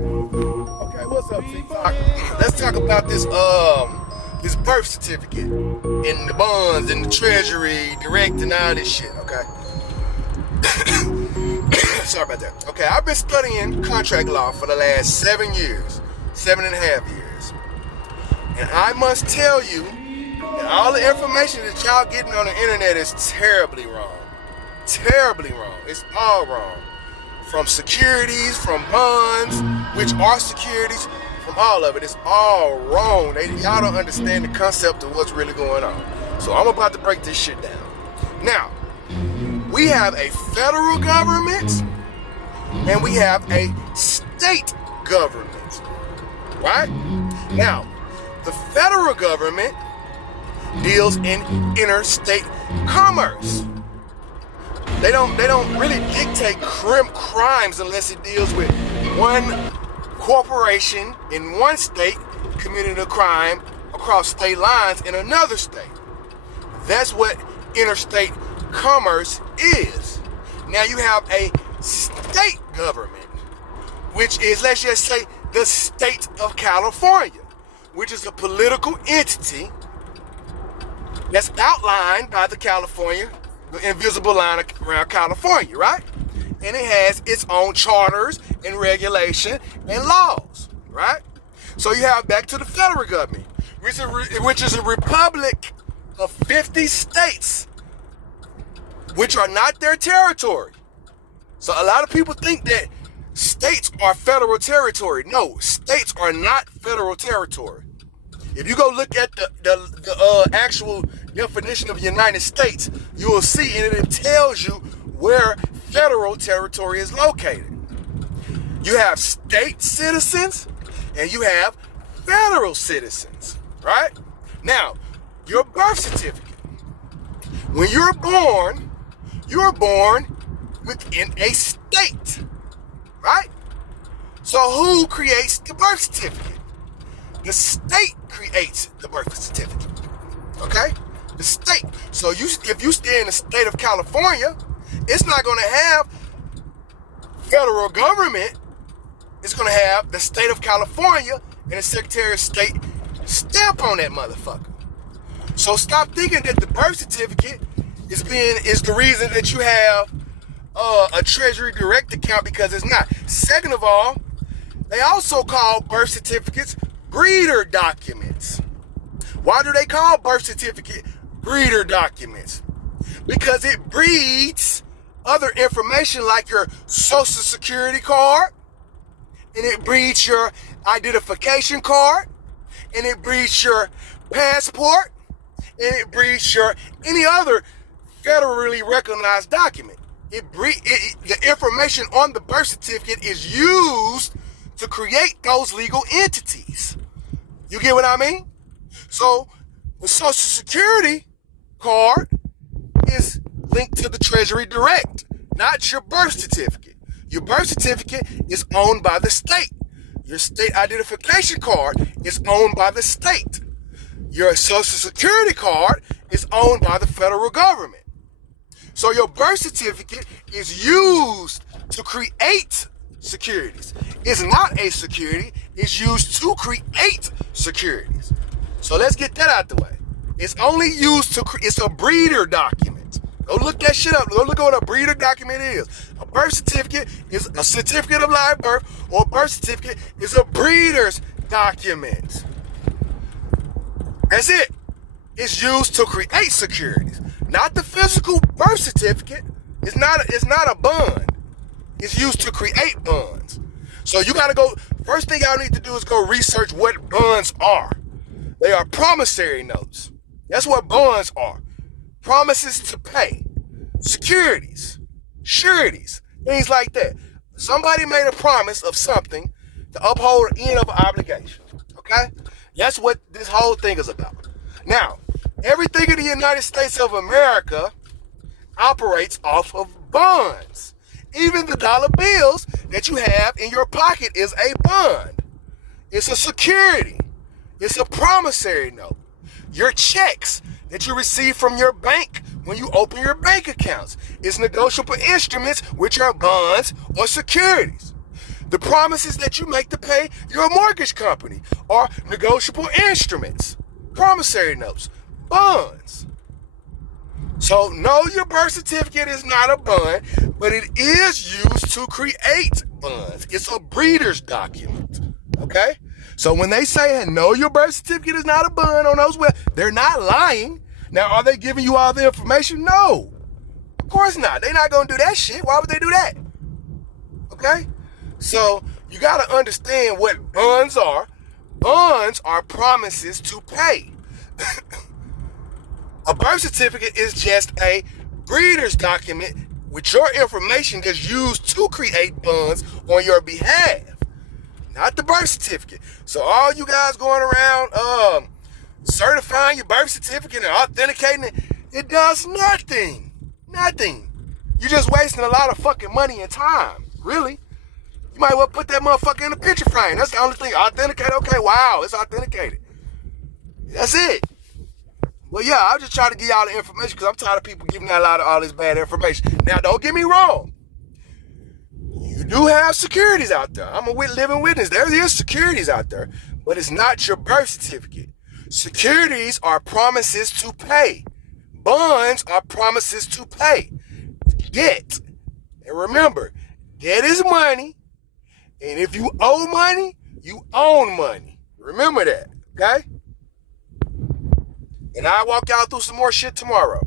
Okay, what's up, TikTok? Let's talk about this birth certificate and the bonds and the treasury direct and all this shit, okay? Sorry about that. Okay, I've been studying contract law for the last 7 years, 7.5 years. And I must tell you that all the information that y'all getting on the internet is terribly wrong. Terribly wrong. It's all wrong. From securities, from bonds, which are securities, from all of it. It's all wrong. Y'all don't understand the concept of what's really going on. So I'm about to break this shit down. Now, we have a federal government and we have a state government, right? Now, the federal government deals in interstate commerce. They don't really dictate crimes unless it deals with one corporation in one state committing a crime across state lines in another state. That's what interstate commerce is. Now you have a state government, which is, let's just say, the state of California, which is a political entity that's outlined by the invisible line around California, right? And it has its own charters and regulation and laws, right? So you have back to the federal government, which is a republic of 50 states, which are not their territory. So a lot of people think that states are federal territory. No, states are not federal territory. If you go look at the actual definition of United States, you will see, and it tells you where federal territory is located. You have state citizens and you have federal citizens, right? Now, your birth certificate. When you're born within a state, right? So who creates the birth certificate? The state creates the birth certificate, okay? The state. So if you stay in the state of California, it's not going to have federal government. It's going to have the state of California and the Secretary of State stamp on that motherfucker. So stop thinking that the birth certificate is the reason that you have a Treasury Direct account, because it's not. Second of all, they also call birth certificates breeder documents. Why do they call birth certificate breeder documents? Because it breeds other information like your social security card, and it breeds your identification card, and it breeds your passport, and it breeds your any other federally recognized document. The information on the birth certificate is used to create those legal entities. You get what I mean? So the social security card is linked to the Treasury Direct, not your birth certificate. Your birth certificate is owned by the state. Your state identification card is owned by the state. Your social security card is owned by the federal government. So your birth certificate is used to create securities. It's not a security. It's used to create securities. So let's get that out the way. It's only used it's a breeder document. Go look that shit up. Go look at what a breeder document is. A birth certificate is a certificate of live birth, or a birth certificate is a breeder's document. That's it. It's used to create securities. Not the physical birth certificate. It's not a bond. It's used to create bonds. So you gotta go, first thing y'all need to do is go research what bonds are. They are promissory notes. That's what bonds are. Promises to pay. Securities. Sureties. Things like that. Somebody made a promise of something to uphold the end of an obligation. Okay? That's what this whole thing is about. Now, everything in the United States of America operates off of bonds. Even the dollar bills that you have in your pocket is a bond. It's a security. It's a promissory note. Your checks that you receive from your bank when you open your bank accounts is negotiable instruments, which are bonds or securities. The promises that you make to pay your mortgage company are negotiable instruments, promissory notes, bonds. So no, your birth certificate is not a bond, but it is used to create bonds. It's a breeder's document, okay? So when they say, no, your birth certificate is not a bond on those, well, they're not lying. Now, are they giving you all the information? No, of course not. They're not going to do that shit. Why would they do that? Okay? So you got to understand what bonds are. Bonds are promises to pay. A birth certificate is just a breeder's document with your information that's used to create bonds on your behalf, not the birth certificate. So all you guys going around certifying your birth certificate and authenticating it, it does nothing. Nothing. You're just wasting a lot of fucking money and time, really. You might well put that motherfucker in a picture frame. That's the only thing. Authenticate, okay, wow, it's authenticated. That's it. Well, yeah, I'll just try to give y'all the information because I'm tired of people giving out all this bad information. Now, don't get me wrong. You do have securities out there. I'm a living witness. There is securities out there, but it's not your birth certificate. Securities are promises to pay. Bonds are promises to pay. Debt. And remember, debt is money. And if you owe money, you own money. Remember that, okay? And I'll walk y'all through some more shit tomorrow.